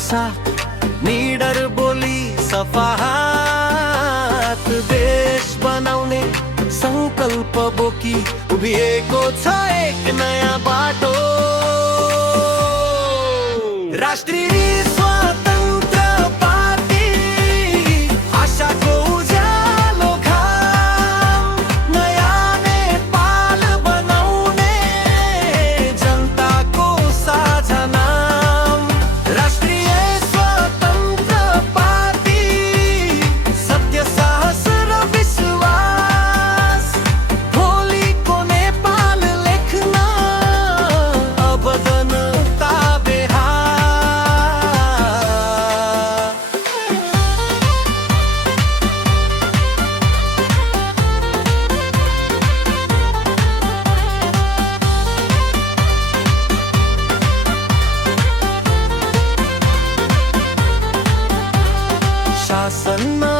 साथ निडर बोली सफा हात देश बनाउने संकल्प बोकी उभिएको छ एक नयाँ बाटो। राष्ट्रिय स्वतन्त्र पार्टी आशाको उज्यालो घाम, नयाँ नेपाल बनाउने जनताको साझा नाम। राष्ट्रिय स्वतन्त्र पार्टी सत्य साहस र विश्वास, भोलिको नेपाल लेख्न अब जनता बेहाल। शासनमा